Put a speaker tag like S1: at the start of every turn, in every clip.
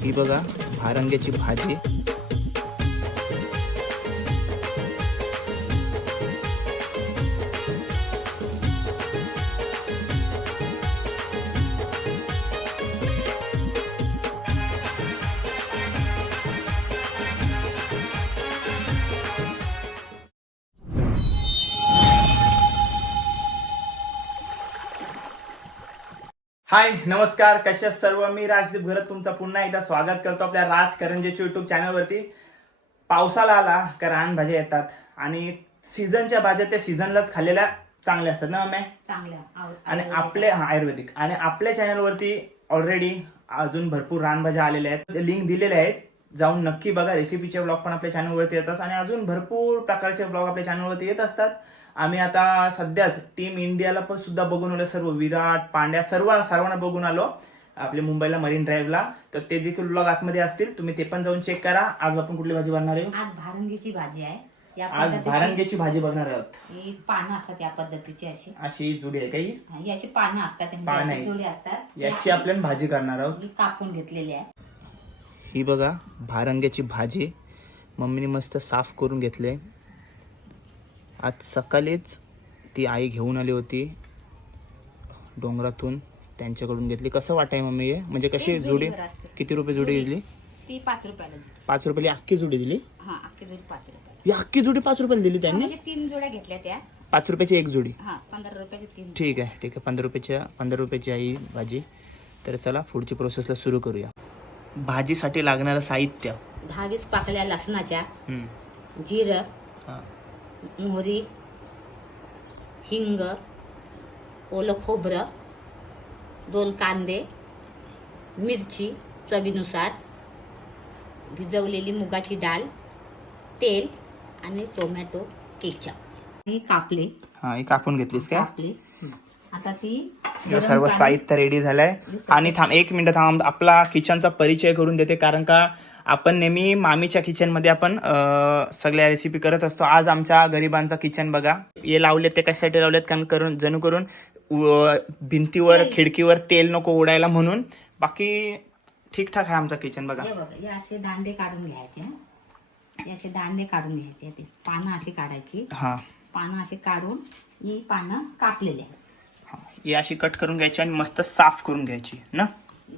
S1: ही बघा भारंग्याची भाजी. हाय नमस्कार कशा सर्व? मी राजदीप घरत तुमचं पुन्हा एकदा स्वागत करतो आपल्या राज करंजेच्या युट्यूब चॅनलवरती पावसाला आला का रानभाज्या येतात. आणि सीझनच्या भाज्या त्या सीझनलाच खाल्लेल्या चांगल्या असतात ना मॅ
S2: चांगल्या.
S1: आणि. आपल्या हा, आयुर्वेदिक. आणि आपल्या चॅनलवरती ऑलरेडी अजून भरपूर रानभाज्या आलेल्या आहेत. लिंक दिलेल्या आहेत. जाऊन नक्की बघा रेसिपीचे ब्लॉग पण आपल्या चॅनलवरती येतात. आणि अजून भरपूर प्रकारचे ब्लॉग आपल्या चॅनलवरती येत असतात. आम्ही आता सध्याच टीम इंडियाला पण सुद्धा बघून आलो सर्व विराट पांड्या सर्व सर्वांना बघून आलो. आपल्या मुंबईला मरीन ड्राईव्हला तर ते देखील ब्लॉग आतमध्ये असतील. तुम्ही ते पण जाऊन चेक करा. आज आपण कुठली भाजी बनणार आहे?
S2: आज भारंगीची भाजी आहे. या
S1: आज
S2: पद्धतीची.
S1: भारंगेची भाजी बघणार आहोत.
S2: ही पानं असतात या पद्धतीची अशी.
S1: अशी जुडी आहे काही?
S2: ही अशी पानं असतात
S1: पानं आहे.
S2: जोडी असतात
S1: याची आपण भाजी करणार आहोत.
S2: कापून घेतलेली आहे.
S1: ही बघा भारंग्याची भाजी. मम्मीने मस्त साफ करून घेतले. आज सकाळीच ती आई घेऊन आली होती. डोंगरातून त्यांच्याकडून घेतली. कसं वाटाय मम्मी हे? म्हणजे कशी
S2: एक
S1: जुडी?
S2: जोडीवर असते.
S1: किती रुपये जुडी. दिली?
S2: ती पाच रुपयाला जोडी
S1: पाच रुपयाली अख्खी जुडी दिली?
S2: हा अख्खी जोडी पाच रुपयाला.
S1: ही अख्खी जुडी पाच रुपयाला दिली त्यांनी?
S2: म्हणजे तीन जोड्या घेतल्या त्या.
S1: पाच रुपयाची एक जुडी.
S2: हा पंधरा रुपयाची तीन
S1: ठीक आहे ठीक आहे. पंधरा रुपयाच्या पंधरा रुपयाची आई भाजी. तर चला पुढची प्रोसेसला सुरू करूया. भाजीसाठी लागणारं साहित्य.
S2: दहा वीस पाकळ्या लसणाच्या.
S1: हम्म.
S2: जिरं.
S1: हा.
S2: मोहरी हिंग ओलं खोबरं दोन कांदे मिरची चवीनुसार भिजवलेली मुगाची डाळ तेल आणि टोमॅटो केचप. ही कापले.
S1: हा ही कापून घेतलीस काय?
S2: कापले. आता ती
S1: सर्व साहित्य रेडी झालंय. आणि थांब एक मिनिट थांब. आपला किचनचा परिचय करून देते कारण का आपण नेहमी मामीच्या किचनमध्ये आपण सगळ्या रेसिपी करत असतो. आज आमच्या गरिबांचा किचन बघा. हे लावले ते कशासाठी लावलेत? कारण करून जणू करून भिंतीवर खिडकीवर तेल नको उडायला म्हणून. बाकी ठीकठाक आहे आमचा किचन बघा.
S2: हे असे दांडे काढून घ्यायचे असे दांडे काढून घ्यायचे ते पानं अशी काढायची.
S1: हा.
S2: पानं अशी काढून ही पानं कापलेली आहेत.
S1: हा. ही अशी कट करून घ्यायची आणि मस्त साफ करून घ्यायची ना?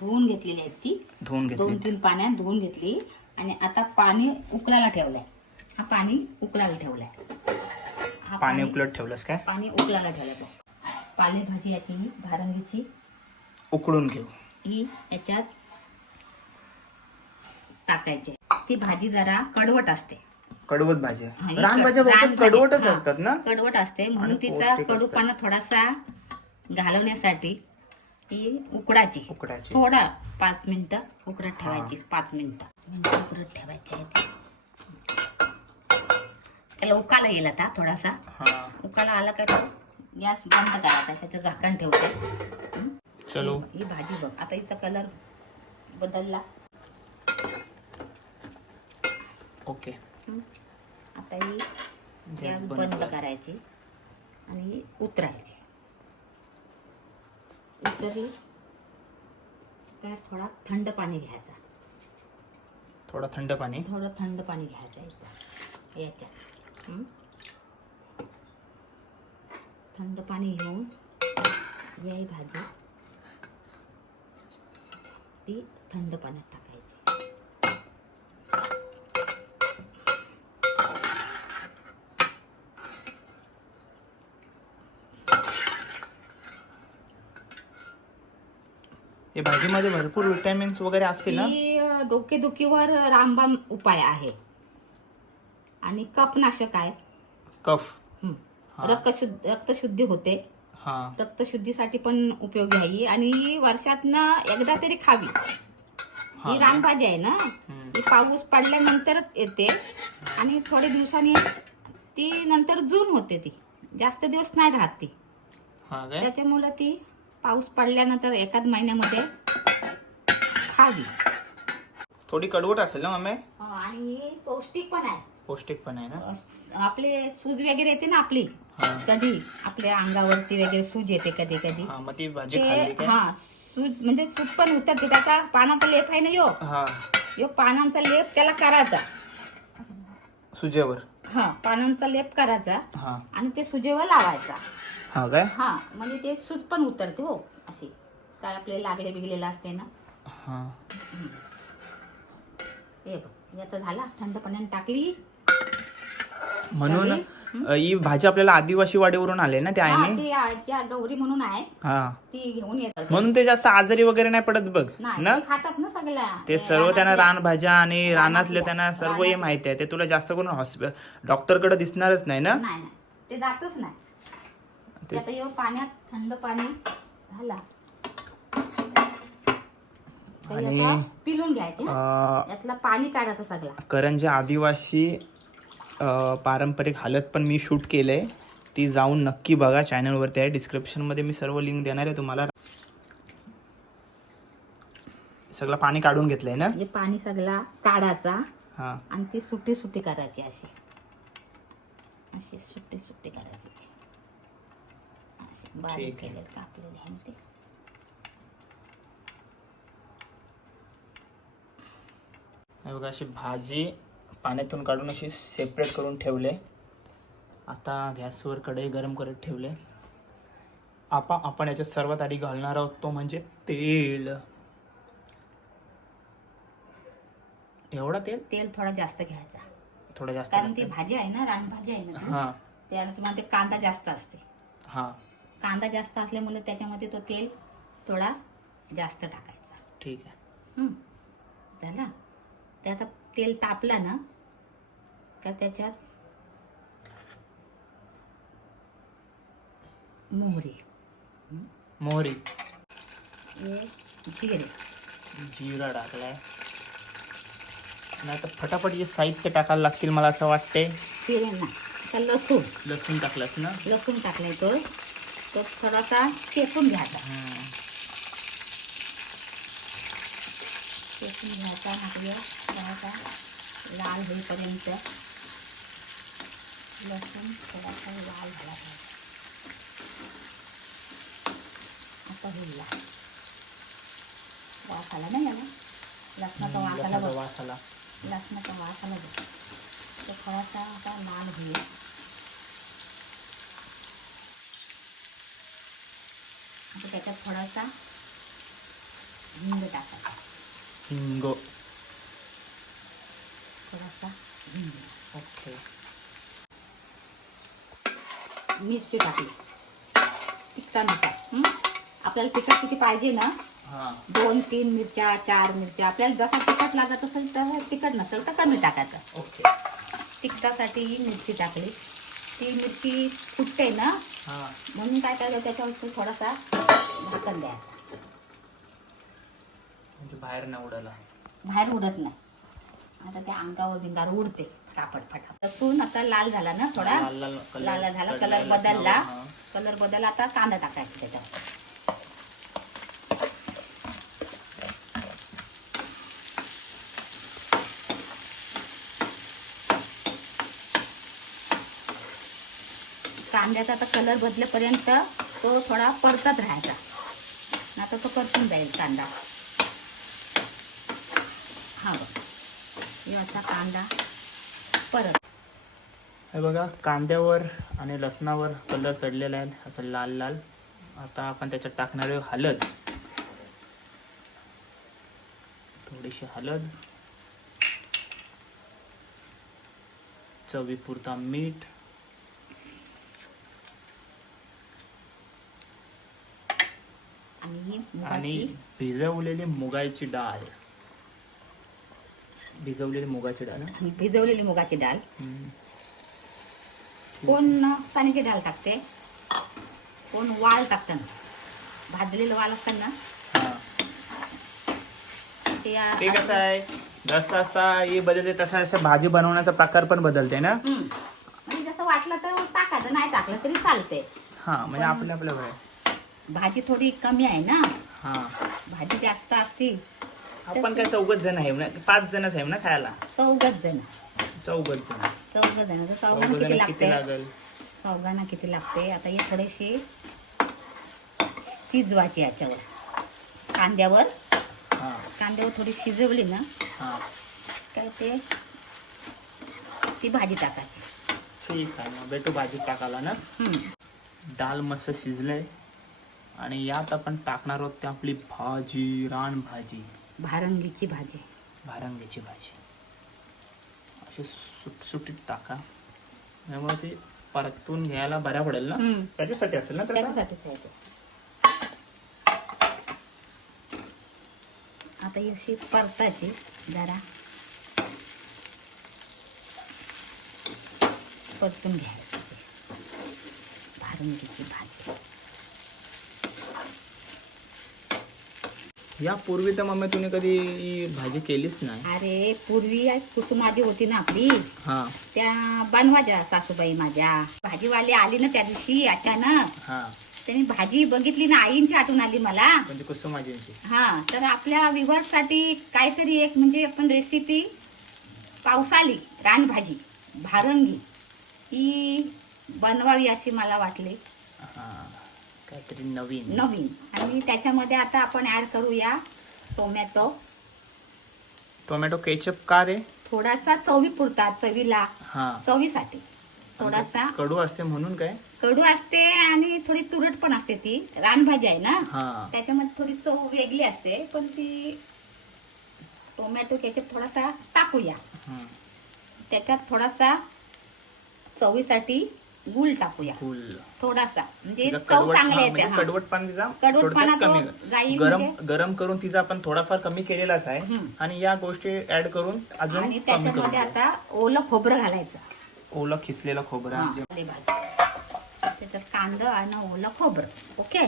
S2: धुवून घेतलेली आहेत ती.
S1: धुवून
S2: दोन
S1: घेतली
S2: तीन पाण्यात धुवून घेतली. आणि आता पाणी उकळायला ठेवलंय. हा पाणी उकळायला ठेवलाय. हा
S1: पाणी उकळत ठेवलंस काय?
S2: पाणी उकळायला ठेवलंय बघ. पालेभाजी याची ही भारंगीची.
S1: उकळून घेऊ.
S2: ही याच्यात टाकायची. ती भाजी जरा कडवट असते.
S1: कडवत भाजी.
S2: ही
S1: रानभाज्या
S2: कड-
S1: बहुतेक
S2: रानभाजी-
S1: कडवटच
S2: हा,
S1: असतात ना?
S2: कडवट असते. म्हणून
S1: आणि
S2: तिचा
S1: पौष्टिक
S2: कडूपणा थोडासा घालवण्यासाठी ही उकडाची
S1: उकडायची.
S2: थोडा पाच मिनिटं उकडत ठेवायची पाच मिनिटं. मिनिटं उकडत ठेवायची आहे ती. त्याला उकाला येईल आता थोडासा. उकाला आला का तो गॅस बंद करायचा त्याचं झाकण ठेवते. हं?
S1: चलो.
S2: ही भाजी बघ आता हिचा कलर बदलला.
S1: ओके?
S2: आता ही
S1: गॅस बंद
S2: बंद
S1: कर.
S2: करायची आणि उतरायची. उतरली काय थोडा थंड पाणी घ्यायचा.
S1: थोडा थंड पाणी.
S2: थोडं थंड पाणी घ्यायचं याच्यात. हं? थंड पाणी घेऊन ही भाजी ती थंड पाण्यात टाकायची.
S1: या भाजीमध्ये भरपूर विटॅमिन्स वगैरे असतील ना?
S2: ही डोकेदुखीवर रामबाण उपाय आहे. आणि कफनाशक आहे.
S1: कफ.
S2: हं.
S1: हा.
S2: रक्तशुद्ध रक्तशुद्धी होते.
S1: हा.
S2: रक्तशुद्धीसाठी पण उपयोगी आहे ही. आणि ही वर्षातनं एकदा तरी खावी.
S1: हा
S2: ही
S1: ना?
S2: रानभाजी आहे ना. ही पाऊस पडल्यानंतरच येते. आणि थोड्या दिवसांनी ती नंतर जून होते ती. जास्त दिवस नाही राहत ती.
S1: हा काय?
S2: त्याच्यामुळं ती पाऊस पडल्यानंतर एकाच महिन्यामध्ये खावी.
S1: थोडी कडवट असेल ना मम्मी
S2: आणि पौष्टिक पण आहे.
S1: पौष्टिक पण आहे ना?
S2: आपले सूज वगैरे येते ना आपली कधी? आपल्या अंगावरती वगैरे सूज येते कधी कधी.
S1: हा मग ती भाजी
S2: ते
S1: खाल्ली काय?
S2: हा सूज म्हणजे सूज पण उतरते त्याचा पानाचा लेप आहे ना यो?
S1: हा.
S2: यो पानांचा लेप त्याला करायचा.
S1: सुजेवर.
S2: हा पानांचा लेप करायचा
S1: हा.
S2: आणि ते सुजेवर लावायचा.
S1: हा काय?
S2: हा म्हणजे ते सूज पण उतरते हो असे. काय आपल्याला लागले बिगलेलं असते ना.
S1: हा.
S2: हे बघ हे आता झाला थंड पाण्याने टाकली.
S1: म्हणून? अ, ही भाजी आपल्याला आदिवासी वाडीवरून आले ना त्या
S2: हा
S1: आईने?
S2: ती गौरी म्हणून आहे.
S1: हा.
S2: ती घेऊन येतात.
S1: म्हणून ते जास्त आजारी वगैरे नाही पडत बघ
S2: नाही
S1: ना?
S2: ते खातात ना सगळ्या.
S1: ते सर्व त्यांना. रानभाज्या आणि रानातले
S2: रानातल्या.
S1: त्यांना सर्व हे. माहिती आहे ते तुला जास्त करून हॉस्पिटल डॉक्टरकडे दिसणारच नाही ना?
S2: नाही नाही. ते जातच नाही. ते आता येऊ पाण्यात थंड पाणी
S1: आणि-
S2: पिलून घ्यायचे यातला पाणी काढायचं सगळा.
S1: करंजे आदिवासी पारंपरिक हालत पण मी शूट केलंय. ती जाऊन नक्की बघा. चॅनलवरती आहे. डिस्क्रिप्शनमध्ये मी सर्व लिंक देणार आहे. तुम्हाला सगळं पाणी काढून घेतलंय ना?
S2: म्हणजे पाणी सगळा काढायचा.
S1: हा.
S2: आणि ती सुट्टी सुट्टी करायची अशी. अशी सुट्टी सुट्टी करायची. बारीक. केलेलं कापलेले आहे ते.
S1: बघा अशी भाजी पाण्यातून काढून अशी सेपरेट करून ठेवले. आता गॅसवर कढई गरम करत ठेवले. आपण आपण याच्यात सर्वात आधी घालणार आहोत तो म्हणजे तेल. एवढा तेल?
S2: तेल थोडा जास्त घ्यायचा.
S1: थोडं जास्त
S2: कारण ती. भाजी आहे ना रानभाजी आहे ना.
S1: हा.
S2: त्याला तुम्हाला ते कांदा जास्त असते.
S1: हा.
S2: कांदा जास्त असल्यामुळे त्याच्यामध्ये तो तेल थोडा जास्त टाकायचा.
S1: ठीक आहे.
S2: हं. झाला? ते आता तेल तापला ना का त्याच्यात मोहरी.
S1: मोहरी.
S2: जिरे.
S1: जिरा टाकलाय. आता फटाफट हे साहित्य टाकायला लागतील मला असं वाटते
S2: जिरे ना आता लसूण.
S1: लसूण टाकलंस ना?
S2: लसूण टाकलाय तो. तो थोडासा चेपून घ्यायचा. चेपून घ्यायचा म्हटलं थोडासा लाल होईपर्यंत. लसूण थोडासा लाल झाला आता होईल. वास आला नाही आला लसणाचा वास आला.
S1: लसणाचा वास आला
S2: तो थोडासा आता लाल होईल. आता त्याच्यात थोडासा हिंग टाकायचा.
S1: हिंग.
S2: थोडासा हिंग.
S1: ओके.
S2: मिरची टाकली. तिखटानुसार? आपल्याला तिखट किती पाहिजे ना?
S1: हा.
S2: दोन तीन मिरच्या चार मिरच्या. आपल्याला जसा तिखट लागत असेल तर तिखट नसेल तर कमी टाकायचं.
S1: ओके.
S2: तिखटासाठी मिरची टाकली. ती मिरची फुटते ना?
S1: हा.
S2: म्हणून काय करायचं त्याच्यावर थोडासा झाकण द्यायचा
S1: म्हणजे बाहेर उडाला.
S2: बाहेर उडत नाही. आता त्या अंगावर बिंगावर उडते कापड फटाफट. लसूण आता लाल झाला ना थोडा?
S1: लाल लाल कलर-
S2: लाल झाला
S1: कलर
S2: बदलला.
S1: हा.
S2: कलर बदलला आता कांदा टाकायचा त्याच्यावर. कांद्याचा आता कलर बदलेपर्यंत तो थोडा परतत राहायचा. आता तो परतून जाईल कांदा. हा बघ. हे असा कांदा परत.
S1: हे बघा कांद्यावर आणि लसणावर कलर चढलेला आहे. असं लाल लाल. आता आपण त्याच्यात टाकणार आहे हलद. थोडीशी हलद. चवीपुरता मीठ.
S2: आणि
S1: भिजवलेली मुगाची डाळ भिजवलेली मुगाची डाळ
S2: भिजवलेली मुगाची डाळ. कोण पाण्याची डाळ टाकते? कोण वाल टाकतं ना? भाजलेलं वाल असतं ना?
S1: हा.
S2: ते
S1: कसं आहे? जसा जसा हे बदलते तसा तसा भाजी बनवण्याचा प्रकार पण बदलते ना.
S2: म्हणजे जसं वाटलं तर टाकायचं नाही टाकलं तरी चालते.
S1: हा म्हणजे आपल्या आपल्या
S2: भाजी थोडी कमी आहे ना?
S1: हा.
S2: भाजी जास्त असती
S1: आपण काय चौघच जण आहे ना? पाच जणच आहे ना खायला?
S2: चौघच जण.
S1: चौघच जण.
S2: चौघ जण. तर चौघांना किती
S1: किती
S2: लागते
S1: लागेल?
S2: चौघांना किती लागते आता हे थोडेसे शिजवायचे याच्यावर. कांद्यावर.
S1: हा.
S2: कांद्यावर थोडी शिजवली ना
S1: हा.
S2: काय ते ती भाजी टाकायची.
S1: ठीक आहे. मग भेटू भाजीत टाकायला ना?
S2: हम्म.
S1: डाल मस्त शिजलंय. आणि यात आपण टाकणार आहोत ते आपली भाजी रान भाजी
S2: भारंगीची भाजी.
S1: भारंग्याची भाजी. अशी सुटसुटीत टाका. त्यामुळे ते परतून घ्यायला बऱ्या पडेल ना. त्याच्यासाठी असेल ना त्याचा
S2: त्याच्यासाठीच आहे ते. आता ही अशी परताची जरा. परतून घ्यायची. भारंगीची भाजी.
S1: यापूर्वी तर मम्मी तुम्ही कधी ही भाजी केलीच नाही.
S2: अरे पूर्वी एक कुटुंबाजी होती ना आपली.
S1: हा.
S2: त्या बनवायच्या सासूबाई माझ्या. भाजीवाली आली ना त्या दिवशी अचानक.
S1: हा.
S2: त्यांनी भाजी बघितली ना आईंची आठवण आली मला.
S1: म्हणजे कुसुमाजींची.
S2: हा तर आपल्या विवर्ससाठी काहीतरी एक म्हणजे आपण रेसिपी पावसाली रानभाजी भारंगी ही बनवावी अशी मला वाटली.
S1: हा. काहीतरी नवीन.
S2: नवीन. आणि त्याच्यामध्ये आता आपण ऍड करूया टोमॅटो
S1: टोमॅटो केचप का रे?
S2: थोडासा चवी पुरतात चवीला.
S1: हा.
S2: चवीसाठी. थोडासा.
S1: कडू असते म्हणून काय?
S2: कडू असते आणि थोडी तुरट पण असते ती. रानभाजी आहे ना?
S1: हा.
S2: त्याच्यामध्ये थोडी चव वेगळी असते पण ती टोमॅटो केचप थोडासा टाकूया.
S1: हम्म.
S2: त्याच्यात थोडासा चवीसाठी गुळ टाकूया.
S1: फुल
S2: थोडासा. म्हणजे
S1: तिचा
S2: चव
S1: कडवट-
S2: चांगली
S1: हा,
S2: येते
S1: म्हणजे
S2: हा.
S1: कडवटपणा तिचा
S2: कडवटपणा
S1: थोडक्यात
S2: तो
S1: कमी
S2: जाईल
S1: गरम
S2: म्हणजे-
S1: गरम करून तिचा आपण थोडाफार कमी केलेलाच आहे.
S2: हम्म.
S1: आणि या गोष्टी ऍड करून अजून
S2: आणि
S1: कमी
S2: त्याच्यामध्ये आता ओलं खोबरं घालायचं.
S1: ओलं खिसलेलं खोबरं
S2: हा,
S1: जे-
S2: आली भाजी त्याच्यात कांदा आणि ओलं खोबरं. ओके?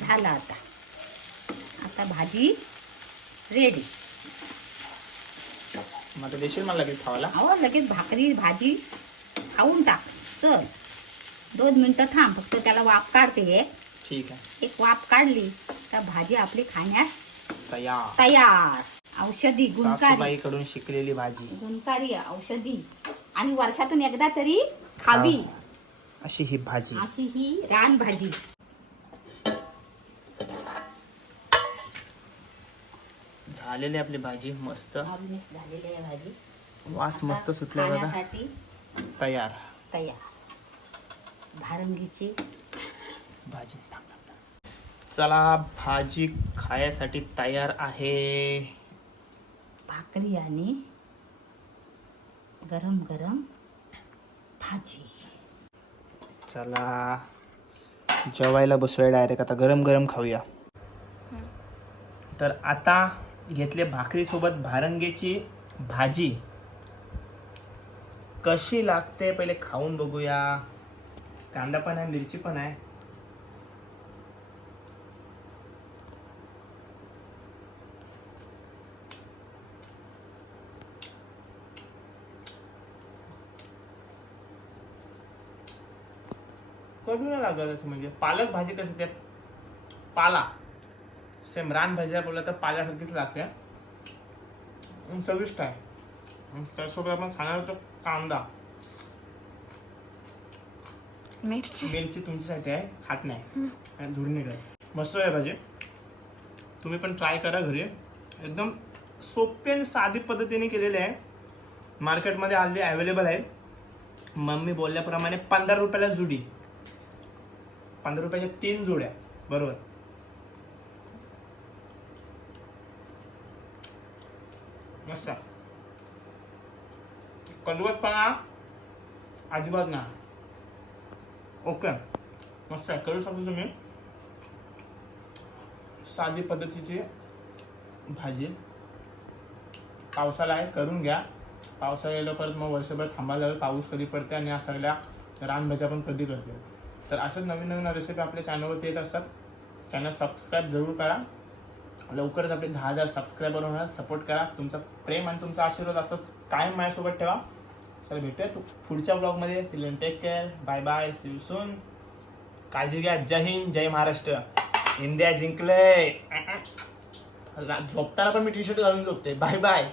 S2: झालं आता. आता भाजी रेडी
S1: मग आता देशील मला लगेच खावायला?
S2: अहो लगेच भाकरी भाजी खाऊन टाक. चल दोन मिनिटं थांब फक्त त्याला वाफ काढते एक.
S1: ठीक आहे.
S2: एक वाफ काढली तर भाजी आपली खाण्यास
S1: तयार.
S2: तयार. औषधी गुणकारी.
S1: सासूबाईकडून शिकलेली भाजी.
S2: गुणकारी औषधी. आणि वर्षातून एकदा तरी खावी.
S1: अशी ही भाजी.
S2: अशी ही रान भाजी.
S1: झालेली आपली भाजी मस्त.
S2: झालेली आहे भाजी.
S1: वास मस्त
S2: आता
S1: सुटला बघा.
S2: खाण्यासाठी
S1: तयार.
S2: तयार. भारंगीची.
S1: भाजी. चला भाजी खायसाठी तयार आहे.
S2: भाकरी आणि गरम गरम भाजी.
S1: चला. जेवायला बसूया डायरेक्ट आता गरम गरम खाऊया. तर आता घेतले भाकरीसोबत भारंगेची भाजी. कशी लागते पहिले खाऊन बघूया. कांदा पण आहे मिरची पण आहे. कडू नाही लागत असं म्हणजे. पालक भाजी कसं ते? पाला. सेम रान भाज्या बोललं तर पाल्यासारखीच लागते. चविष्ट आहे. त्यासोबत आपण खाणार होतो कांदा.
S3: मिरची.
S1: मिरची तुमच्यासाठी आहे खात नाही. आणि धूर निघाल. मस्त आहे भाजी. तुम्ही पण ट्राय करा घरी. एकदम सोपी आणि साधी पद्धतीने केलेले आहे. मार्केटमध्ये हल्ली अवेलेबल आहे. मम्मी बोलल्याप्रमाणे पंधरा रुपयाला जुडी. पंधरा रुपयाच्या तीन जोड्या. बरोबर. मस्त. कडवटपणा अजिबात ना ओके. मस्त आहे. करू शकता तुम्ही. साधी पद्धतीची भाजी. पावसाला आहे करून घ्या. पावसाळा येलो परत मग वर्षभर थांबायला लागेल पाऊस कधी पडते आणि या सगळ्या रानभाज्या पण कधी करते तर अशाच नवीन नवीन रेसिपी आपल्या चॅनलवरती येत असतात. चॅनल सबस्क्राईब जरूर करा. लवकरच आपले दहा हजार सबस्क्रायबर होणार. सपोर्ट करा. तुमचा प्रेम आणि तुमचा आशीर्वाद असंच कायम माझ्यासोबत ठेवा. चला भेटूया. तू पुढच्या ब्लॉगमध्ये. Take care bye bye see you soon काळजी घ्या. जय हिंद जय महाराष्ट्र. इंडिया जिंकलंय. झोपताना पण मी टी शर्ट घालून झोपते बाय बाय